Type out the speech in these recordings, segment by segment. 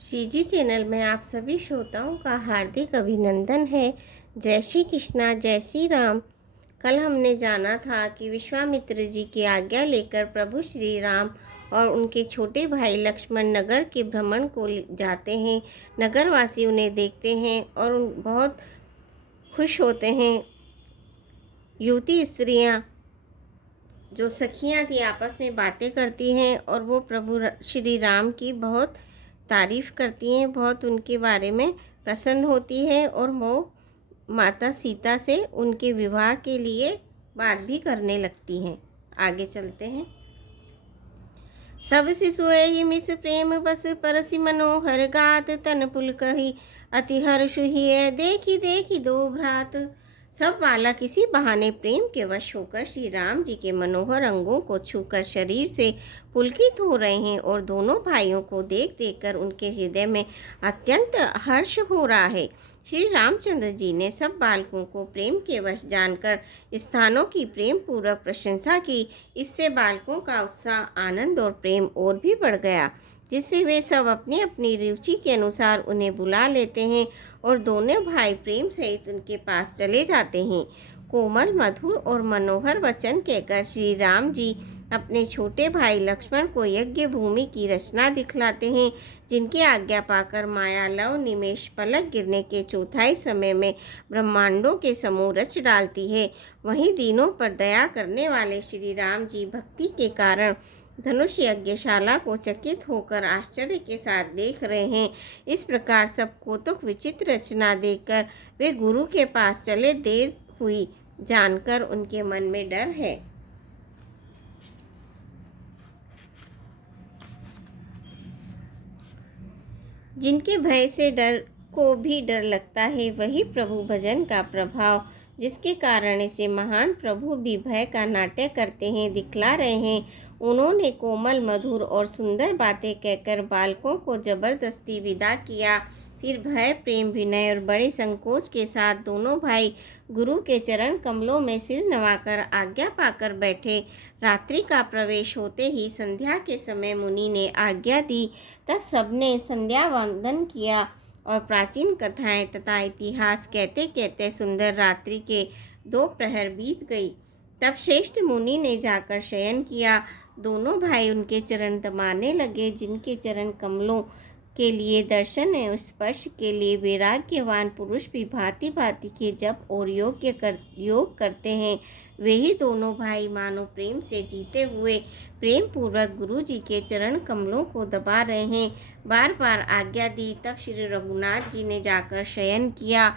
श्री जी channel में आप सभी श्रोताओं का हार्दिक अभिनंदन है। जय श्री कृष्णा, जय श्री राम। कल हमने जाना था कि विश्वामित्र जी की आज्ञा लेकर प्रभु श्री राम और उनके छोटे भाई लक्ष्मण नगर के भ्रमण को जाते हैं। नगरवासी उन्हें देखते हैं और बहुत खुश होते हैं। युवती स्त्रियां जो सखियां थी आपस में बातें करती हैं और वो प्रभु श्री राम की बहुत तारीफ़ करती हैं, बहुत उनके बारे में प्रसन्न होती है और वो माता सीता से उनके विवाह के लिए बात भी करने लगती हैं। आगे चलते हैं। सब शिशुए ही मिस प्रेम बस परसि मनोहर गात तन पुलकहि अति हर्ष हुए देखी देखी दो भ्रात। सब बालक इसी बहाने प्रेम के वश होकर श्री राम जी के मनोहर अंगों को छूकर शरीर से पुलकित हो रहे हैं और दोनों भाइयों को देख देखकर उनके हृदय में अत्यंत हर्ष हो रहा है। श्री रामचंद्र जी ने सब बालकों को प्रेम के वश जानकर स्थानों की प्रेम पूर्वक प्रशंसा की। इससे बालकों का उत्साह, आनंद और प्रेम और भी बढ़ गया, जिससे वे सब अपनी अपनी रुचि के अनुसार उन्हें बुला लेते हैं और दोनों भाई प्रेम सहित उनके पास चले जाते हैं। कोमल, मधुर और मनोहर वचन कहकर श्री राम जी अपने छोटे भाई लक्ष्मण को यज्ञ भूमि की रचना दिखलाते हैं, जिनकी आज्ञा पाकर माया लव निमेष पलक गिरने के चौथाई समय में ब्रह्मांडों के समूह रच डालती है। वहीं दीनों पर दया करने वाले श्री राम जी भक्ति के कारण धनुष यज्ञशाला को चकित होकर आश्चर्य के साथ देख रहे हैं। इस प्रकार सब कौतुक विचित्र रचना देखकर वे गुरु के पास चले। देर हुई जानकर उनके मन में डर है। जिनके भय से डर को भी डर लगता है, वही प्रभु भजन का प्रभाव, जिसके कारण इसे महान प्रभु भी भय का नाट्य करते हैं, दिखला रहे हैं। उन्होंने कोमल, मधुर और सुंदर बातें कहकर बालकों को जबरदस्ती विदा किया। फिर भय, प्रेम, विनय और बड़े संकोच के साथ दोनों भाई गुरु के चरण कमलों में सिर नवाकर आज्ञा पाकर बैठे। रात्रि का प्रवेश होते ही संध्या के समय मुनि ने आज्ञा दी। तब सबने संध्या वंदन किया और प्राचीन कथाएं तथा इतिहास कहते कहते सुंदर रात्रि के 2 प्रहर बीत गई। तब श्रेष्ठ मुनि ने जाकर शयन किया। दोनों भाई उनके चरण दबाने लगे, जिनके चरण कमलों के लिए दर्शन एवं स्पर्श के लिए वैराग्यवान पुरुष भी भांति भांति के जप और योग करते हैं। वे ही दोनों भाई मानो प्रेम से जीते हुए प्रेम पूर्वक गुरु जी के चरण कमलों को दबा रहे हैं। बार बार आज्ञा दी। तब श्री रघुनाथ जी ने जाकर शयन किया।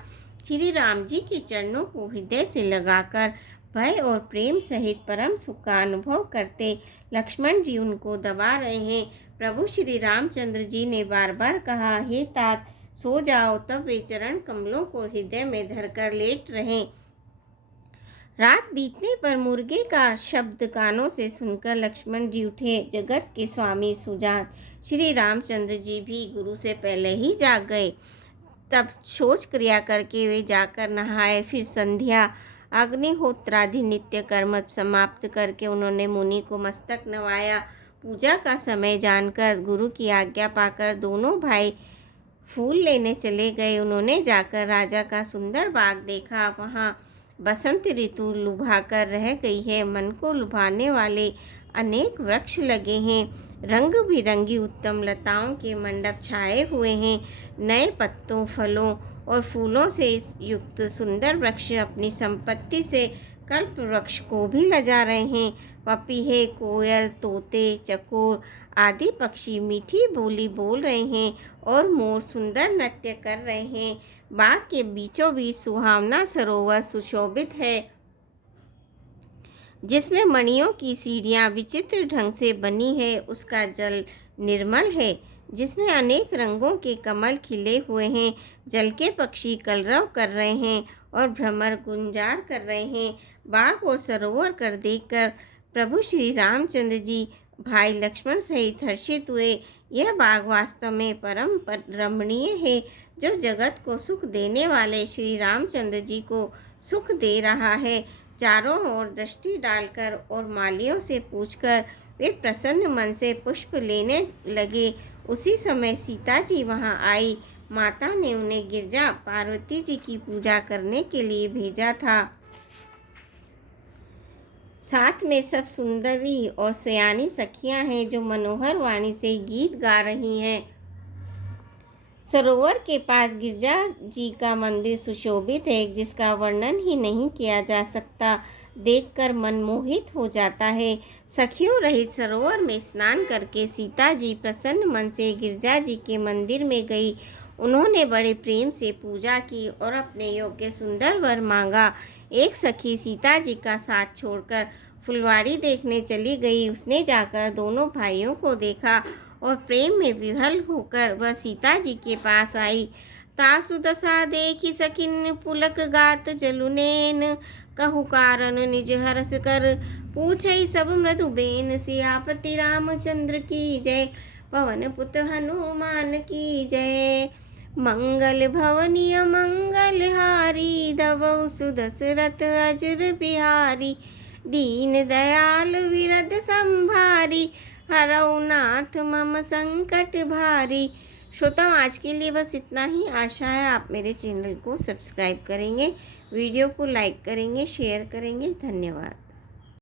श्री राम जी के चरणों को हृदय से लगाकर भय और प्रेम सहित परम सुख का अनुभव करते लक्ष्मण जी उनको दबा रहे हैं। प्रभु श्री रामचंद्र जी ने बार बार कहा, हे तात सो जाओ। तब वे चरण कमलों को हृदय में धरकर लेट रहे। रात बीतने पर मुर्गे का शब्द कानों से सुनकर लक्ष्मण जी उठे। जगत के स्वामी सुजान श्री रामचंद्र जी भी गुरु से पहले ही जाग गए। तब शौच क्रिया करके वे जाकर नहाए। फिर संध्या, अग्निहोत्रादि नित्य कर्म समाप्त करके उन्होंने मुनि को मस्तक नवाया। पूजा का समय जानकर गुरु की आज्ञा पाकर दोनों भाई फूल लेने चले गए। उन्होंने जाकर राजा का सुंदर बाग देखा। वहाँ बसंत ऋतु लुभाकर रह गई है। मन को लुभाने वाले अनेक वृक्ष लगे हैं। रंग बिरंगी उत्तम लताओं के मंडप छाए हुए हैं। नए पत्तों, फलों और फूलों से युक्त सुंदर वृक्ष अपनी संपत्ति से कल्प वृक्ष को भी लजा रहे हैं। पपीहे, कोयल, तोते, चकोर आदि पक्षी मीठी बोली बोल रहे हैं और मोर सुंदर नृत्य कर रहे हैं। बाग के बीचों बीच सुहावना सरोवर सुशोभित है, जिसमें मणियों की सीढ़ियाँ विचित्र ढंग से बनी है। उसका जल निर्मल है, जिसमें अनेक रंगों के कमल खिले हुए हैं। जल के पक्षी कलरव कर रहे हैं और भ्रमर गुंजार कर रहे हैं। बाग और सरोवर कर देखकर प्रभु श्री रामचंद्र जी भाई लक्ष्मण सहित हर्षित हुए। यह बाग वास्तव में परम रमणीय है, जो जगत को सुख देने वाले श्री रामचंद्र जी को सुख दे रहा है। चारों ओर दृष्टि डालकर और मालियों से पूछकर वे प्रसन्न मन से पुष्प लेने लगे उसी समय सीता जी वहां आई। माता ने उन्हें गिरजा पार्वती जी की पूजा करने के लिए भेजा था। साथ में सब सुंदरी और सयानी सखियां हैं जो मनोहर वाणी से गीत गा रही हैं। सरोवर के पास गिरजा जी का मंदिर सुशोभित है, जिसका वर्णन ही नहीं किया जा सकता। देखकर मन मोहित हो जाता है। सखियों रहित सरोवर में स्नान करके सीता जी प्रसन्न मन से गिरजा जी के मंदिर में गई। उन्होंने बड़े प्रेम से पूजा की और अपने योग्य सुंदर वर मांगा। एक सखी सीता जी का साथ छोड़कर फुलवाड़ी देखने चली गई। उसने जाकर दोनों भाइयों को देखा और प्रेम में विह्वल होकर वह सीता जी के पास आई। तासु दशा देखी सखिन पुलक गात जलुनैन, कहु कारण निज हरस कर, पूछई सब मृदु बेन, सियापति रामचंद्र की जय, पवन पुत हनुमान की जय। मंगल भवनीय मंगलहारी, दवौ सुदशरथ अजर बिहारी, दीन दयाल विरद संभारी, हरौ नाथ मम संकट भारी। श्रोताओं, आज के लिए बस इतना ही। आशा है आप मेरे चैनल को सब्सक्राइब करेंगे, वीडियो को लाइक करेंगे, शेयर करेंगे। धन्यवाद।